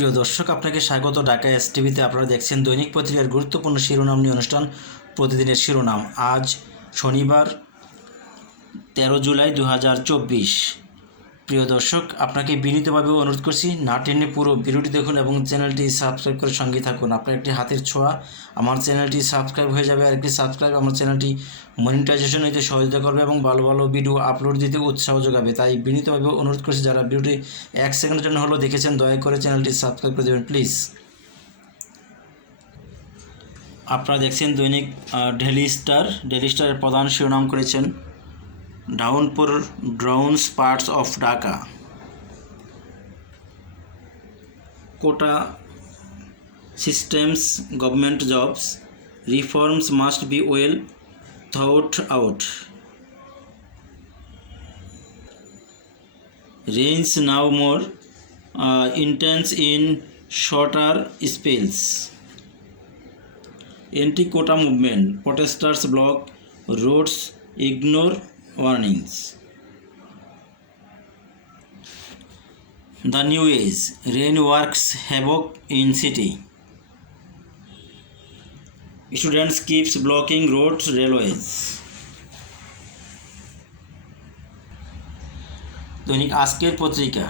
প্রিয় দর্শক, আপনাকে স্বাগত। ঢাকা এস টিভিতে আপনারা দেখছেন দৈনিক পত্রিকার গুরুত্বপূর্ণ শিরোনাম নিয়ে অনুষ্ঠান, প্রতিদিনের শিরোনাম। আজ শনিবার, তেরো জুলাই দু হাজার চব্বিশ। প্রিয় দর্শক, আপনাকে বিনীতভাবে অনুরোধ করছি না টেনে পুরো ভিডিওটি দেখুন এবং চ্যানেলটি সাবস্ক্রাইব করে সঙ্গে থাকুন। আপনার একটি হাতের ছোঁয়া আমার চ্যানেলটি সাবস্ক্রাইব হয়ে যাবে। আর একটি সাবস্ক্রাইব আমার চ্যানেলটি মনিটাইজেশন হইতে সহযোগিতা করবে এবং ভালো ভালো ভিডিও আপলোড দিতে উৎসাহ যোগাবে। তাই বিনীতভাবে অনুরোধ করছি, যারা ভিডিওটি এক সেকেন্ডের জন্য হলো দেখেছেন, দয়া করে চ্যানেলটি সাবস্ক্রাইব করে দেবেন, প্লিজ। আপনারা দেখছেন দৈনিক ডেলি স্টার। ডেলি স্টারের প্রধান শিরোনাম করেছেন downpour drowns parts of Dhaka quota systems government jobs reforms must be well thought out rains now more uh, intense in shorter spells anti quota movement protesters block roads ignore warnings the new age rain works havoc in city students keeps blocking roads railways দৈনিক আজকের পত্রিকা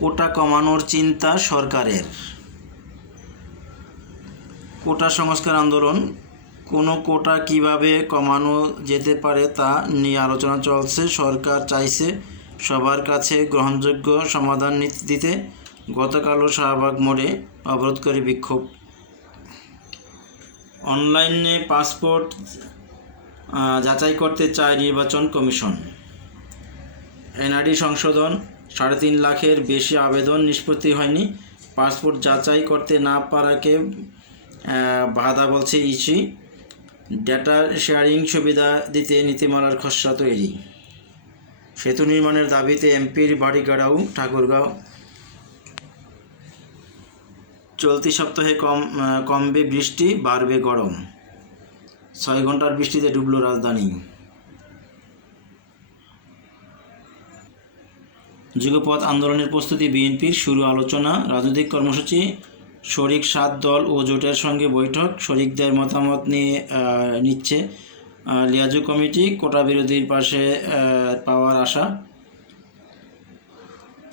কোটা কমানোর চিন্তা সরকারের কোটা সংস্কার আন্দোলন কোনো কোটা কীভাবে কমানো যেতে পারে তা নিয়ে আলোচনা চলছে। সরকার চাইছে সবার কাছে গ্রহণযোগ্য সমাধান দিতে। গতকালও শাহবাগ মোড়ে অবরোধ করে বিক্ষোভ। অনলাইনে পাসপোর্ট যাচাই করতে চায় নির্বাচন কমিশন। এনআরডি সংশোধন, সাড়ে তিন লাখের বেশি আবেদন নিষ্পত্তি হয়নি। পাসপোর্ট যাচাই করতে না পারাকে বাধা বলছে ইসি। ডেটা শেয়ারিং সুবিধা দিতে নীতিমালার খসড়া তৈরি। সেতু নির্মাণের দাবিতে এমপির বাড়িগাড়াও, ঠাকুরগাঁও। চলতি সপ্তাহে কম কমবে বৃষ্টি, বাড়বে গরম। ছয় ঘণ্টার বৃষ্টিতে ডুবল রাজধানী। যুগপথ আন্দোলনের প্রস্তুতি বিএনপির শুরু আলোচনা, রাজনৈতিক কর্মসূচি শরিক সাত দল ও জোটের সঙ্গে বৈঠক। শরিকদের মতামত নিয়ে নিচ্ছে লিয়াজু কমিটি কোটা বিরোধীর পাশে পাওয়ার আশা।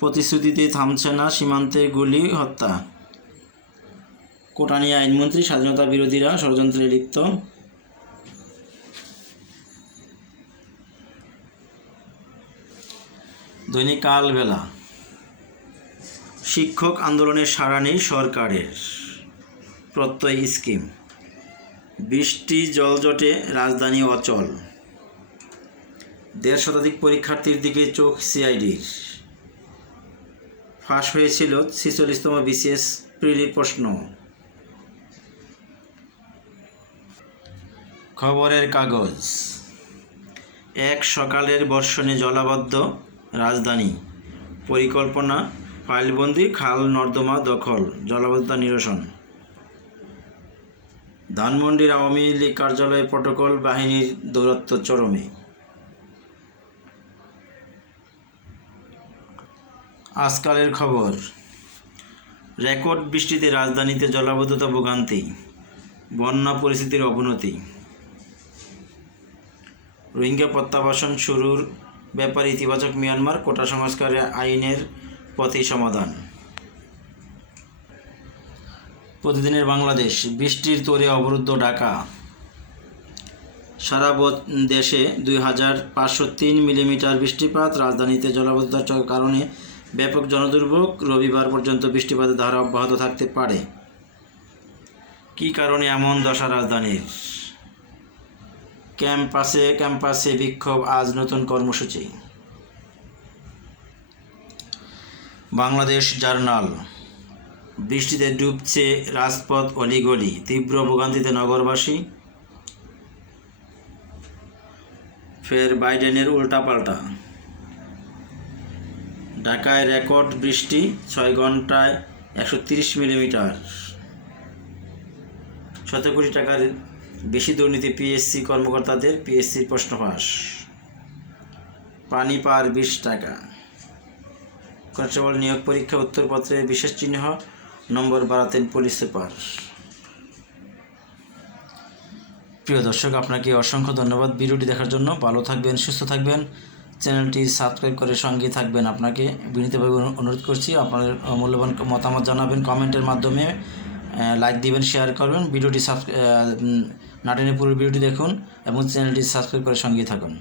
প্রতিশ্রুতিতে থামছে না সীমান্তে গুলি, হত্যা। কোটা নিয়ে আইনমন্ত্রী, স্বাধীনতা বিরোধীরা ষড়যন্ত্রে লিপ্ত। দৈনিক কালবেলা। শিক্ষক আন্দোলনের সারা নেই সরকারের। প্রত্যয় স্কিম। বৃষ্টি জলজটে রাজধানী অচল। দেড় শতাধিক পরীক্ষার্থীর দিকে চোখ সিআইডির। ফাঁস হয়েছিল ছিচল্লিশতম বিসিএস প্রিলির প্রশ্ন। খবরের কাগজ। এক সকালের বর্ষণে জলাবদ্ধ, রাজধানী। পরিকল্পনা ফাইলবন্দি খাল, নর্দমা, দখল, জলাবদ্ধতা নিরসন। ধানমন্ডির আওয়ামী লীগ কার্যালয়ে প্রটোকল বাহিনীর দৌরত্ব চরমে। আজকালের খবর, রেকর্ড বৃষ্টিতে রাজধানীতে জলাবদ্ধতা ভোগান্তি, বন্যা পরিস্থিতির অবনতি। রোহিঙ্গা প্রত্যাবাসন শুরুর ব্যাপারে ইতিবাচক মিয়ানমার কোটা সংস্কারে আইনের পথেই সমাধান প্রতিদিনের বাংলাদেশ, বৃষ্টির তোরে অবরুদ্ধ ঢাকা। সারা দেশে দুই হাজার পাঁচশো তিন মিলিমিটার বৃষ্টিপাত, রাজধানীতে জলাবদ্ধতার কারণে ব্যাপক জনদুর্ভোগ, রবিবার পর্যন্ত বৃষ্টিপাতের ধারা অব্যাহত থাকতে পারে। কী কারণে এমন দশা রাজধানীর? ক্যাম্পাসে ক্যাম্পাসে বিক্ষোভ, আজ নতুন কর্মসূচি। বাংলাদেশ জার্নাল। বৃষ্টিতে ডুবছে রাজপথ অলিগলি তীব্র ভোগান্তিতে নগরবাসী। ফের বাইডেনের উল্টাপাল্টা। ঢাকায় রেকর্ড বৃষ্টি, ছয় ঘন্টায় একশো তিরিশ মিলিমিটার। শত কোটি টাকার বেশি দুর্নীতি পিএসসি কর্মকর্তাদের, পিএসসির প্রশ্ন ফাঁস পানি পার বিশ টাকা। কনস্টেবল নিয়োগ পরীক্ষা উত্তরপত্রে বিশেষ চিহ্ন নম্বর বাড়াতেন পুলিশ সুপার। প্রিয় দর্শক, আপনাকে অসংখ্য ধন্যবাদ ভিডিওটি দেখার জন্য। ভালো থাকবেন, সুস্থ থাকবেন। চ্যানেলটি সাবস্ক্রাইব করে সঙ্গে থাকবেন আপনাকে। বিনীতভাবে অনুরোধ করছি আপনাদের মূল্যবান মতামত জানাবেন কমেন্টের মাধ্যমে। লাইক দিবেন, শেয়ার করবেন। ভিডিওটি সাবস্ক্রাইব নাটেনে পুরো ভিডিওটি দেখুন এবং চ্যানেলটি সাবস্ক্রাইব করে সঙ্গে থাকুন।